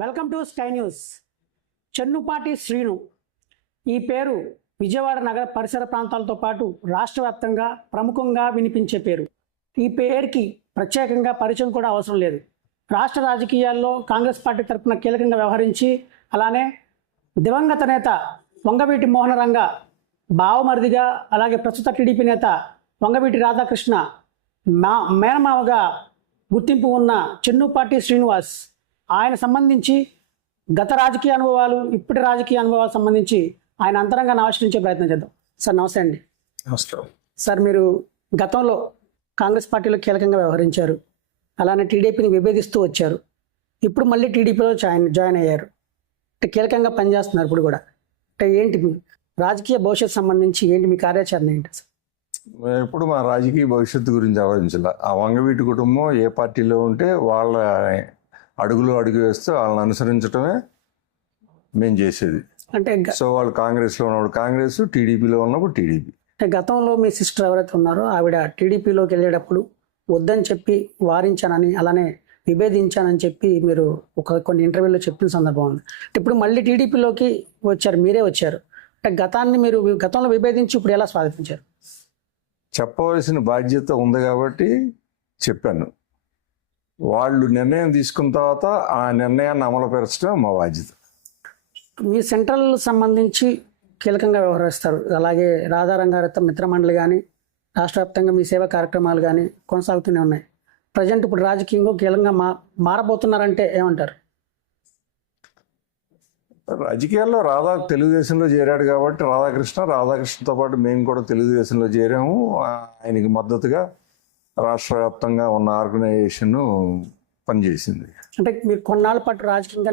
Welcome to sky news. Chennupati Srinu ఈ పేరు విజయవాడ నగర పరిసర ప్రాంతాలతో పాటు రాష్ట్ర వ్యాప్తంగా ప్రముఖంగా వినిపించే పేరు. ఈ పేరుకి ప్రత్యేకంగా పరిచయం కూడా అవసరం లేదు. రాష్ట్ర రాజకీయాల్లో కాంగ్రెస్ పార్టీ తరఫున కీలకంగా వ్యవహరించి అలానే దివంగత నేత వంగవీటి మోహనరంగ బావమరిదిగా, అలాగే ప్రస్తుత టీడీపీ నేత వంగవీటి రాధాకృష్ణ మేనమావగా గుర్తింపు ఉన్న చెన్నుపాటి శ్రీనివాస్ ఆయన సంబంధించి గత రాజకీయ అనుభవాలు, ఇప్పటి రాజకీయ అనుభవాలు సంబంధించి ఆయన అంతరంగాన్ని ఆవిష్కరించే ప్రయత్నం చేద్దాం. సార్ నమస్తే అండి. నమస్కారం సార్, మీరు గతంలో కాంగ్రెస్ పార్టీలో కీలకంగా వ్యవహరించారు, అలానే టీడీపీని విభేదిస్తూ వచ్చారు. ఇప్పుడు మళ్ళీ టీడీపీలో జాయిన్ అయ్యారు. అంటే కీలకంగా పనిచేస్తున్నారు ఇప్పుడు కూడా. అంటే ఏంటి మీ రాజకీయ భవిష్యత్తు సంబంధించి ఏంటి మీ కార్యాచరణ ఏంటి సార్? ఎప్పుడు మా రాజకీయ భవిష్యత్తు గురించి ఆలోచించాల. ఆ వంగవీటి కుటుంబం ఏ పార్టీలో ఉంటే వాళ్ళ అడుగు వేస్తే వాళ్ళని అనుసరించడమే మేము చేసేది. అంటే సో వాళ్ళు కాంగ్రెస్లో ఉన్నప్పుడు కాంగ్రెస్, టీడీపీలో ఉన్నప్పుడు టీడీపీ. అంటే గతంలో మీ సిస్టర్ ఎవరైతే ఉన్నారో ఆవిడ టీడీపీలోకి వెళ్ళేటప్పుడు వద్దని చెప్పి వారించానని, అలానే విభేదించానని చెప్పి మీరు కొన్ని ఇంటర్వ్యూలో చెప్పిన సందర్భం ఉంది. అంటే ఇప్పుడు మళ్ళీ టీడీపీలోకి వచ్చారు, మీరే వచ్చారు. అంటే గతంలో విభేదించి ఇప్పుడు ఎలా స్వాగతించారు? చెప్పవలసిన బాధ్యత ఉంది కాబట్టి చెప్పాను. వాళ్ళు నిర్ణయం తీసుకున్న తర్వాత ఆ నిర్ణయాన్ని అమలుపరచడం మా బాధ్యత. మీ సెంట్రల్ సంబంధించి కీలకంగా వ్యవహరిస్తారు. అలాగే రాధారంగారత్న మిత్రమండలి కానీ, రాష్ట్ర వ్యాప్తంగా మీ సేవా కార్యక్రమాలు కానీ కొనసాగుతూనే ఉన్నాయి. ప్రజెంట్ ఇప్పుడు రాజకీయంగా కీలకంగా మారబోతున్నారంటే ఏమంటారు? రాజకీయాల్లో తెలుగుదేశంలో చేరాడు కాబట్టి రాధాకృష్ణతో పాటు మేము కూడా తెలుగుదేశంలో చేరాము. ఆయనకి మద్దతుగా రాష్ట్ర వ్యాప్తంగా ఉన్న ఆర్గనైజేషన్ పనిచేసింది. అంటే మీరు కొన్నాళ్ళ పాటు రాజకీయంగా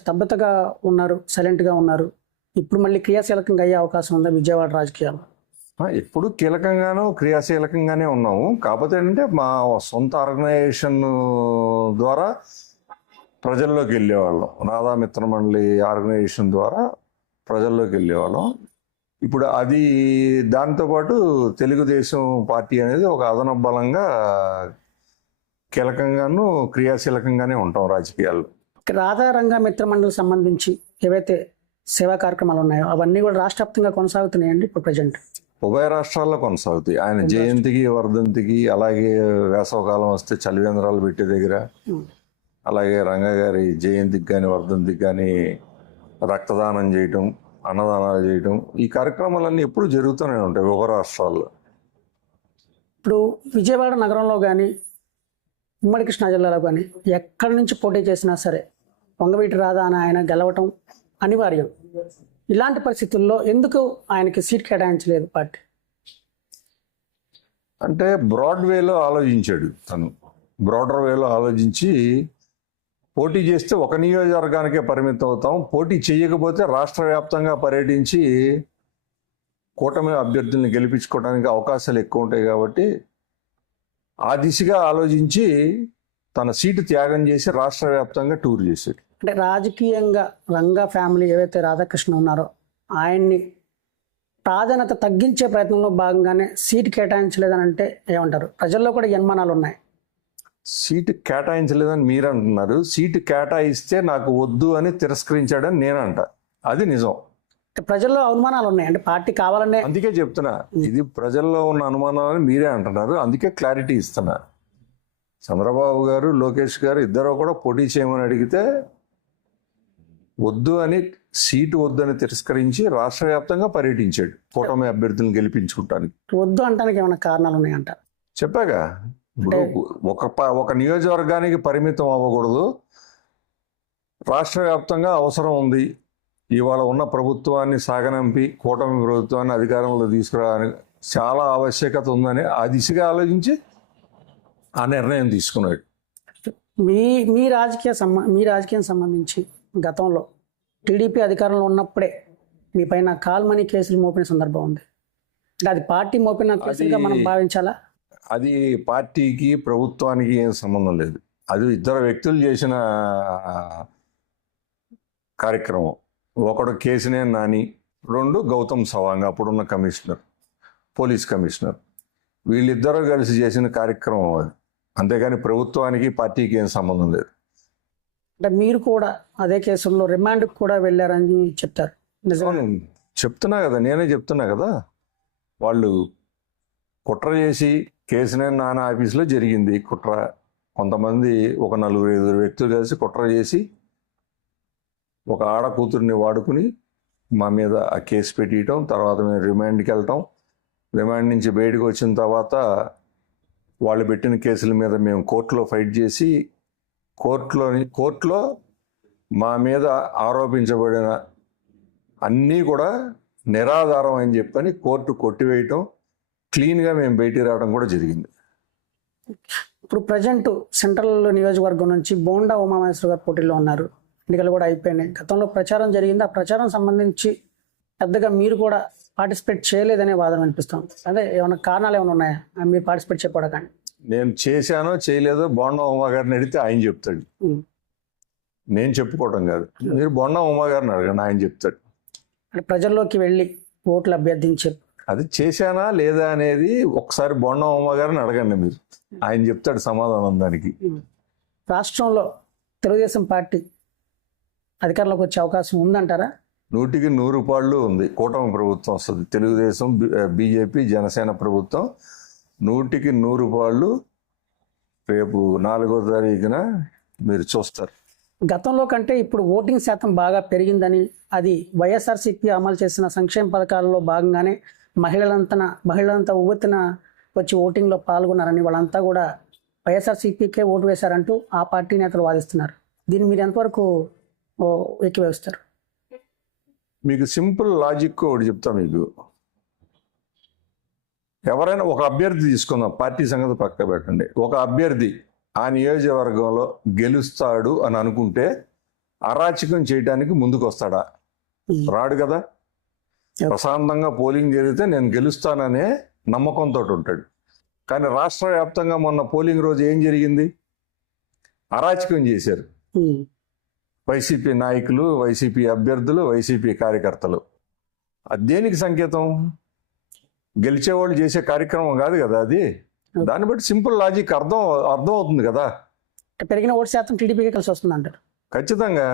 స్తబ్దతగా ఉన్నారు, సైలెంట్గా ఉన్నారు. ఇప్పుడు మళ్ళీ క్రియాశీలకంగా అయ్యే అవకాశం ఉందా విజయవాడ రాజకీయాల్లో? ఎప్పుడు క్రియాశీలకంగానే ఉన్నాము. కాకపోతే ఏంటంటే మా సొంత ఆర్గనైజేషన్ ద్వారా ప్రజల్లోకి వెళ్ళేవాళ్ళం. రాధా మిత్రమండలి ఆర్గనైజేషన్ ద్వారా ప్రజల్లోకి వెళ్ళేవాళ్ళం. ఇప్పుడు అది దాంతోపాటు తెలుగుదేశం పార్టీ అనేది ఒక అదనపు బలంగా కీలకంగాను క్రియాశీలకంగానే ఉంటాం రాజకీయాల్లో. రాధారంగ మిత్రమండలి సంబంధించి ఏవైతే సేవా కార్యక్రమాలు ఉన్నాయో అవన్నీ కూడా రాష్ట్ర వ్యాప్తంగా కొనసాగుతున్నాయండి ఇప్పుడు ప్రజెంట్? ఉభయ రాష్ట్రాల్లో కొనసాగుతాయి. ఆయన జయంతికి, వర్ధంతికి, అలాగే వేసవకాలం వస్తే చలివేంద్రాలు పెట్టే దగ్గర, అలాగే రంగ గారి జయంతికి కానీ వర్ధంతికి కానీ రక్తదానం చేయటం, అన్నదానాలు చేయటం, ఈ కార్యక్రమాలన్నీ ఎప్పుడు జరుగుతూనే ఉంటాయి ఉభయ రాష్ట్రాల్లో. ఇప్పుడు విజయవాడ నగరంలో కానీ, ఉమ్మడి కృష్ణా జిల్లాలో కానీ ఎక్కడి నుంచి పోటీ చేసినా సరే వంగవీటి రాధా అని ఆయన గెలవటం అనివార్యం. ఇలాంటి పరిస్థితుల్లో ఎందుకు ఆయనకి సీట్ కేటాయించలేదు పార్టీ? అంటే బ్రాడ్వేలో ఆలోచించాడు. బ్రాడర్ వేలో ఆలోచించి పోటీ చేస్తే ఒక నియోజకవర్గానికే పరిమితం అవుతాం, పోటీ చేయకపోతే రాష్ట్ర వ్యాప్తంగా పర్యటించి కూటమి అభ్యర్థుల్ని గెలిపించుకోవడానికి అవకాశాలు ఎక్కువ ఉంటాయి కాబట్టి ఆ దిశగా ఆలోచించి తన సీటు త్యాగం చేసి రాష్ట్ర వ్యాప్తంగా టూర్ చేశాడు. అంటే రాజకీయంగా రంగా ఫ్యామిలీ ఏవైతే రాధాకృష్ణ ఉన్నారో ఆయన్ని ప్రాధాన్యత తగ్గించే ప్రయత్నంలో భాగంగానే సీటు కేటాయించలేదని అంటే ఏమంటారు? ప్రజల్లో కూడా అనుమానాలు ఉన్నాయి. సీటు కేటాయించలేదని మీరు అంటున్నారు. సీటు కేటాయిస్తే నాకు వద్దు అని తిరస్కరించాడని నేను అంట. అది నిజం. ప్రజల్లో అనుమానాలు ఉన్నాయి అంటే పార్టీ కావాలనే. అందుకే చెప్తున్నా, ఇది ప్రజల్లో ఉన్న అనుమానాలని మీరే అంటున్నారు. అందుకే క్లారిటీ ఇస్తున్నా. చంద్రబాబు గారు, లోకేష్ గారు ఇద్దరు కూడా పోటీ చేయమని అడిగితే వద్దు అని, సీటు వద్దని తిరస్కరించి రాష్ట్ర వ్యాప్తంగా పర్యటించాడు కూటమి అభ్యర్థులను గెలిపించుకుంటానికి. వద్దు అంటానికి ఏమైనా కారణాలు ఉన్నాయంట? చెప్పాగా, ఇప్పుడు ఒక నియోజకవర్గానికి పరిమితం అవ్వకూడదు, రాష్ట్ర వ్యాప్తంగా అవసరం ఉంది. ఇవాళ ఉన్న ప్రభుత్వాన్ని సాగనంపి కూటమి ప్రభుత్వాన్ని అధికారంలో తీసుకురావడానికి చాలా ఆవశ్యకత ఉందని ఆ దిశగా ఆలోచించి ఆ నిర్ణయం తీసుకున్నాడు. మీ రాజకీయం సంబంధించి గతంలో టీడీపీ అధికారంలో ఉన్నప్పుడే మీ పైన కాల్మనీ కేసులు మోపిన సందర్భం ఉంది. అంటే అది పార్టీ మోపిన కేసులుగా మనం భావించాలా? అది పార్టీకి, ప్రభుత్వానికి ఏం సంబంధం లేదు. అది ఇద్దరు వ్యక్తులు చేసిన కార్యక్రమం. ఒకడు కేసినేని నాని, రెండు గౌతమ్ సవాంగ్ అప్పుడున్న కమిషనర్, పోలీస్ కమిషనర్. వీళ్ళిద్దరూ కలిసి చేసిన కార్యక్రమం అది. అంతేగాని ప్రభుత్వానికి, పార్టీకి ఏం సంబంధం లేదు. అంటే మీరు కూడా అదే కేసుల్లో రిమాండ్కి కూడా వెళ్ళారని చెప్తారు, నిజమే? చెప్తున్నా కదా, నేనే చెప్తున్నా కదా. వాళ్ళు కుట్ర చేసి కేసునే నాన్న ఆఫీసులో జరిగింది కుట్ర. కొంతమంది ఒక 4-5 వ్యక్తులు కలిసి కుట్ర చేసి ఒక ఆడ కూతుర్ని వాడుకుని మా మీద ఆ కేసు పెట్టియటం, తర్వాత మేము రిమాండ్కి వెళ్ళటం, రిమాండ్ నుంచి బయటకు వచ్చిన తర్వాత వాళ్ళు పెట్టిన కేసుల మీద మేము కోర్టులో ఫైట్ చేసి కోర్టులో మా మీద ఆరోపించబడిన అన్నీ కూడా నిరాధారం అని చెప్పని కోర్టు కొట్టివేయటం, క్లీన్గా మేము బయటికి రావడం కూడా జరిగింది. ఇప్పుడు ప్రజెంట్ సెంట్రల్ నియోజకవర్గం నుంచి బోండా ఉమామహేశ్వర గారు పోటీలో ఉన్నారు. ఎన్నికలు కూడా అయిపోయినాయి. గతంలో ప్రచారం జరిగింది. ఆ ప్రచారం సంబంధించి పెద్దగా మీరు కూడా పార్టిసిపేట్ చేయలేదనే వాదన వినిపిస్తుంది. అదే ఏమైనా కారణాలు ఏమైనా ఉన్నాయా మీరు పార్టిసిపేట్ చేయకపోవడానికి? నేను చేశానో చేయలేదో బోండా ఉమా గారిని అడిగితే ఆయన చెప్తాడు, నేను చెప్పుకోవడం కాదు. మీరు బోండా ఉమా గారిని అడగండి, ఆయన చెప్తాడు. అంటే ప్రజల్లోకి వెళ్ళి ఓట్లు అభ్యర్థించే అది చేశానా లేదా అనేది ఒకసారి బోండా ఉమా గారిని అడగండి, మీరు ఆయన చెప్తాడు సమాధానం దానికి. రాష్ట్రంలో తెలుగుదేశం పార్టీ అధికారంలోకి వచ్చే అవకాశం ఉందంటారా? 100% ఉంది. కూటమి ప్రభుత్వం వస్తుంది. తెలుగుదేశం, బీజేపీ, జనసేన ప్రభుత్వం 100% రేపు 4వ తారీఖున మీరు చూస్తారు. గతంలో కంటే ఇప్పుడు ఓటింగ్ శాతం బాగా పెరిగిందని, అది వైఎస్ఆర్సీపీ అమలు చేసిన సంక్షేమ పథకాలలో భాగంగానే మహిళలంతా ఉవ్వెత్తున వచ్చి ఓటింగ్లో పాల్గొన్నారని, వాళ్ళంతా కూడా వైఎస్ఆర్సీపీకే ఓటు వేశారంటూ ఆ పార్టీ నేతలు వాదిస్తున్నారు. దీన్ని మీరు ఎంతవరకు ఏకీభవిస్తారు? మీకు సింపుల్ లాజిక్ ఒకటి చెప్తా. మీకు ఎవరైనా ఒక అభ్యర్థి తీసుకుందాం, పార్టీ సంగతి పక్క పెట్టండి. ఒక అభ్యర్థి ఆ నియోజకవర్గంలో గెలుస్తాడు అని అనుకుంటే అరాచకం చేయడానికి ముందుకు వస్తాడా? రాడు కదా. ప్రశాంతంగా పోలింగ్ జరిగితే నేను గెలుస్తాననే నమ్మకంతో ఉంటాడు. కానీ రాష్ట్ర వ్యాప్తంగా మొన్న పోలింగ్ రోజు ఏం జరిగింది? అరాచకం చేశారు వైసీపీ నాయకులు, వైసీపీ అభ్యర్థులు, వైసీపీ కార్యకర్తలు. అది దేనికి సంకేతం? గెలిచేవాళ్ళు చేసే కార్యక్రమం కాదు కదా అది. దాన్ని బట్టి సింపుల్ లాజిక్ అర్థం అవుతుంది కదా. పెరిగిన ఓటు శాతం టీడీపీకి కలిసి వస్తుంది అంటారు? ఖచ్చితంగా.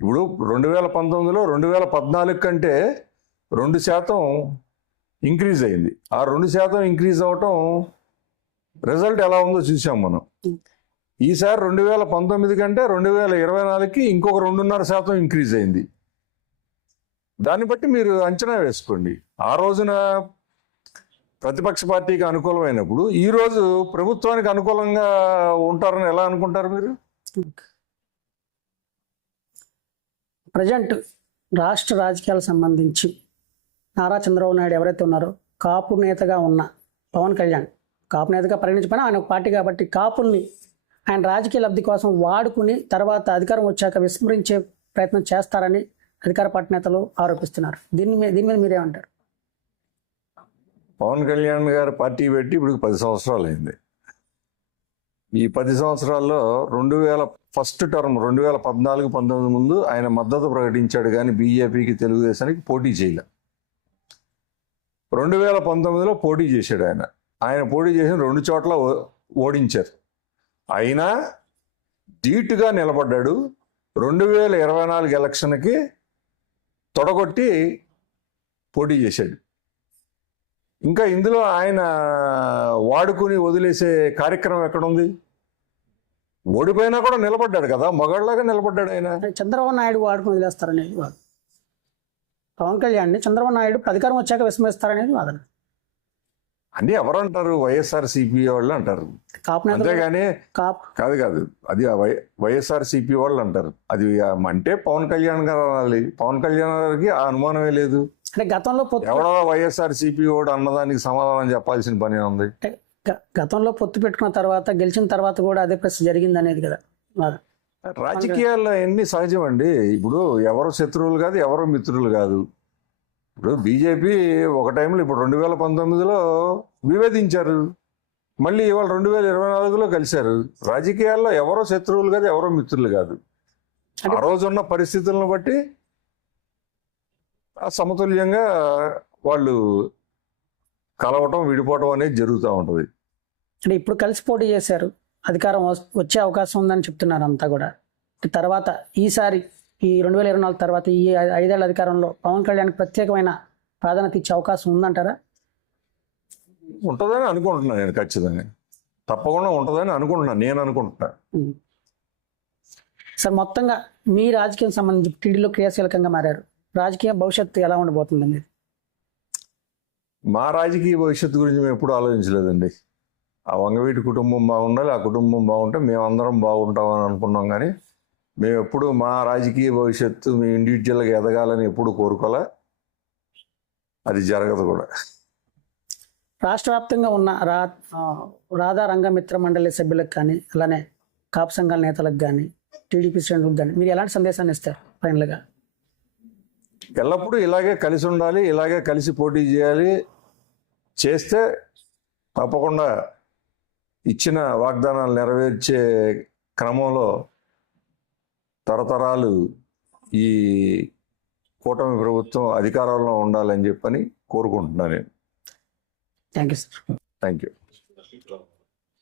ఇప్పుడు 2019లో 2014 కంటే 2% ఇంక్రీజ్ అయింది. ఆ 2% ఇంక్రీజ్ అవటం రిజల్ట్ ఎలా ఉందో చూసాం మనం. ఈసారి 2019 కంటే 2024కి ఇంకొక 2.5% ఇంక్రీజ్ అయింది. దాన్ని బట్టి మీరు అంచనా వేసుకోండి. ఆ రోజున ప్రతిపక్ష పార్టీకి అనుకూలమైనప్పుడు ఈ రోజు ప్రభుత్వానికి అనుకూలంగా ఉంటారని ఎలా అనుకుంటారు మీరు? ప్రజెంట్ రాష్ట్ర రాజకీయాలకు సంబంధించి నారా చంద్రబాబు నాయుడు ఎవరైతే ఉన్నారో, కాపు నేతగా ఉన్న పవన్ కళ్యాణ్, కాపు నేతగా పరిగణించకపోయినా ఆయన ఒక పార్టీ కాబట్టి కాపుల్ని ఆయన రాజకీయ లబ్ధి కోసం వాడుకుని తర్వాత అధికారం వచ్చాక విస్మరించే ప్రయత్నం చేస్తారని అధికార పార్టీ నేతలు ఆరోపిస్తున్నారు. దీని మీద మీరేమంటారు? పవన్ కళ్యాణ్ గారు పార్టీ పెట్టి ఇప్పుడు 10 సంవత్సరాలు అయింది. ఈ 10 సంవత్సరాల్లో ఫస్ట్ టర్మ్ 2014-19 ముందు ఆయన మద్దతు ప్రకటించాడు, కానీ బీజేపీకి, తెలుగుదేశానికి పోటీ చేయలే. 2019లో పోటీ చేశాడు. ఆయన పోటీ చేసిన 2 చోట్ల ఓడించారు. అయినా ధీటుగా నిలబడ్డాడు. 2024 ఎలక్షన్కి తొడగొట్టి పోటీ చేశాడు. ఇంకా ఇందులో ఆయన వాడుకుని వదిలేసే కార్యక్రమం ఎక్కడుంది? ఓడిపోయినా కూడా నిలబడ్డాడు కదా, మగాళ్ళలాగా నిలబడ్డాడు ఆయన. చంద్రబాబు నాయుడు వాడుకుని వదిలేస్తారనేది వాదన. పవన్ కళ్యాణ్ని చంద్రబాబు నాయుడు అధికారం వచ్చాక విస్మరిస్తారనేది వాదన. అన్నీ ఎవరు అంటారు? వైఎస్ఆర్సీపీ వాళ్ళు అంటారు. అంతేగాని కాదు, అది వైఎస్ఆర్సీపీ వాళ్ళు అంటారు. అది అంటే పవన్ కళ్యాణ్ గారు అనాలి. పవన్ కళ్యాణ్ గారికి ఆ అనుమానమే లేదు. అంటే గతంలో ఎవడో వైఎస్ఆర్సీపీ వాడు అన్నదానికి సమాధానం చెప్పాల్సిన పని ఉంది. గతంలో పొత్తు పెట్టుకున్న తర్వాత, గెలిచిన తర్వాత కూడా అదే ప్రశ్న జరిగింది అనేది కదా. రాజకీయాల్లో ఎన్ని సహజం అండి. ఇప్పుడు ఎవరు శత్రువులు కాదు, ఎవరు మిత్రులు కాదు. ఇప్పుడు బీజేపీ ఒక టైంలో ఇప్పుడు 2019లో విభేదించారు, మళ్ళీ ఇవాళ 2024లో కలిశారు. రాజకీయాల్లో ఎవరో శత్రువులు కాదు, ఎవరో మిత్రులు కాదు. ఆ రోజున్న పరిస్థితులను బట్టి సమతుల్యంగా వాళ్ళు కలవటం, విడిపోవటం అనేది జరుగుతూ ఉంటుంది. అంటే ఇప్పుడు కలిసి పోటీ చేశారు, అధికారం వచ్చే అవకాశం ఉందని చెప్తున్నారు అంతా కూడా. తర్వాత ఈసారి ఈ 2024 తర్వాత ఈ 5 ఏళ్ల అధికారంలో పవన్ కళ్యాణ్కి ప్రత్యేకమైన ప్రాధాన్యత ఇచ్చే అవకాశం ఉందంటారా? ఉంటుందని అనుకుంటున్నాను నేను, ఖచ్చితంగా తప్పకుండా ఉంటుందని అనుకుంటున్నాను, నేను అనుకుంటున్నా. సార్, మొత్తంగా మీ రాజకీయం సంబంధించి టీడీలో క్రియాశీలకంగా మారారు. రాజకీయ భవిష్యత్తు ఎలా ఉండబోతుంది అనేది? మా రాజకీయ భవిష్యత్తు గురించి మేము ఎప్పుడూ ఆలోచించలేదండి. ఆ వంగవీటి కుటుంబం బాగుండాలి, ఆ కుటుంబం బాగుంటే మేమందరం బాగుంటామని అనుకున్నాం. కానీ మేము ఎప్పుడు మా రాజకీయ భవిష్యత్తు మీ ఇండివిజువల్గా ఎదగాలని ఎప్పుడు కోరుకోలే, అది జరగదు కూడా. రాష్ట్ర వ్యాప్తంగా ఉన్న రాధా రంగమిత్ర మండలి సభ్యులకు కానీ, అలానే కాపు సంఘాల నేతలకు కానీ, టీడీపీ శ్రేణులకు కానీ మీరు ఎలాంటి సందేశాన్ని ఇస్తారు ఫైనల్గా? ఎల్లప్పుడూ ఇలాగే కలిసి ఉండాలి, ఇలాగే కలిసి పోటీ చేయాలి. చేస్తే తప్పకుండా ఇచ్చిన వాగ్దానాలు నెరవేర్చే క్రమంలో తరతరాలు ఈ కూటమి ప్రభుత్వం అధికారంలో ఉండాలని చెప్పని కోరుకుంటున్నాను నేను. Thank you sir. Thank you.